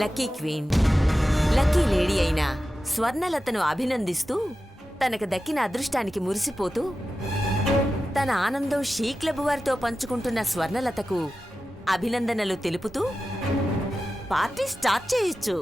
Lucky queen, lucky lady అయిన స్వర్ణలతను అభినందిస్తూ తనకు దక్కిన అదృష్టానికి మురిసిపోతూ తన ఆనందం షీ క్లబ్ వారితో పంచుకుంటున్న స్వర్ణలతకు అభినందనలు తెలుపుతూ పార్టీ స్టార్ట్ చేయొచ్చు.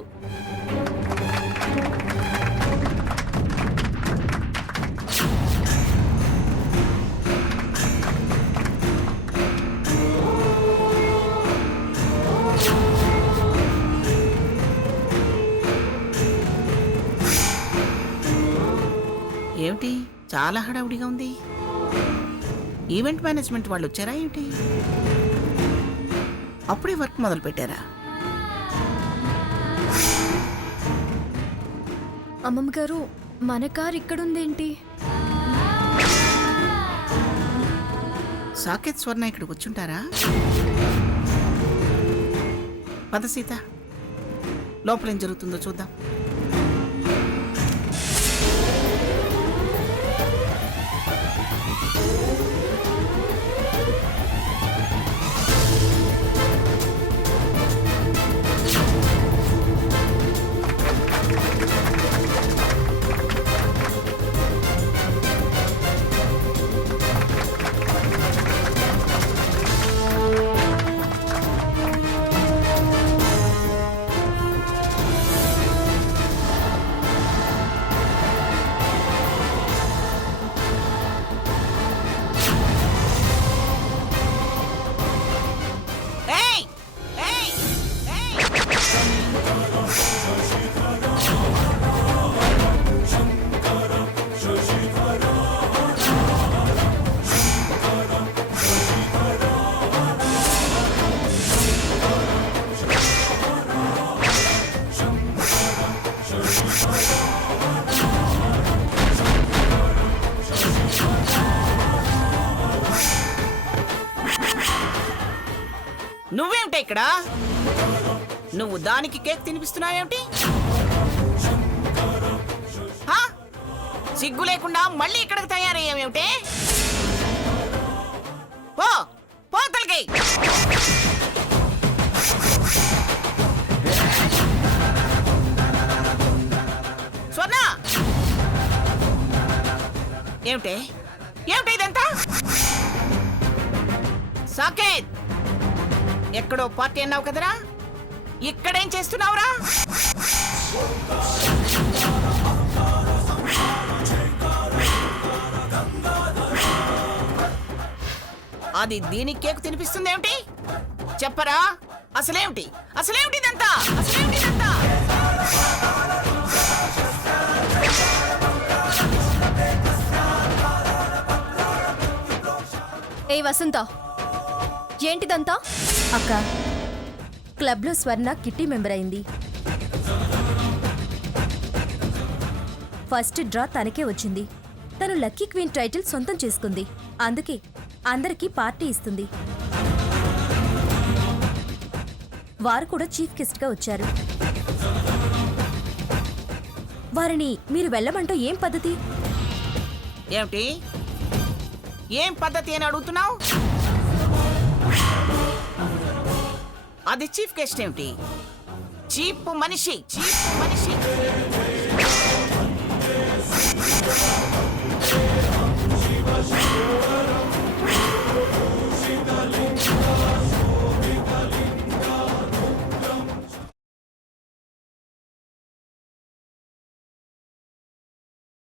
ఏమిటి చాలా హడావుడిగా ఉంది? ఈవెంట్ మేనేజ్మెంట్ వాళ్ళు వచ్చారా ఏమిటి? అప్పుడే వర్క్ మొదలు పెట్టారా? అమ్మమ్మ గారు, మన కార్ ఇక్కడుందేంటి? సాకేత్ స్వర్ణ ఇక్కడికి వచ్చుంటారా? పద సీత, లోపలేం జరుగుతుందో చూద్దాం. నువ్వేమిటి ఇక్కడ? నువ్వు దానికి కేక్ తినిపిస్తున్నావేమిటి? సిగ్గు లేకుండా మళ్ళీ ఇక్కడికి తయారయ్యావేమిటి? పో పోతలకి. స్వర్ణ, ఏమిటి ఏమిటి ఇదంతా? సాకేత్, ఎక్కడో పార్టీ అన్నావు కదరా, ఇక్కడేం చేస్తున్నావురా? అది దీనికి కేక్ తినిపిస్తుంది ఏమిటి? చెప్పరా, అసలేమిటి అసలేమిటి ఇదంతా? అసలేమిటి ఇదంతా? ఏ వసంత, ఏంటిదంతా? అక్క, క్లబ్లో స్వర్ణ కిట్టి మెంబర్ అయింది. ఫస్ట్ డ్రా తనకే వచ్చింది. తను లక్కీ క్వీన్ టైటిల్ సొంతం చేసుకుంది. అందుకే అందరికీ పార్టీ ఇస్తుంది. వారు కూడా చీఫ్ గెస్ట్గా వచ్చారు. వారిని మీరు వెళ్ళమంటూ ఏం పద్ధతి? ఏమిటి ఏం పద్ధతి అని అడుగుతున్నావు? అది చీఫ్ గెస్ట్ ఏమిటి? చీప్ మనిషి, చీప్ మనిషి.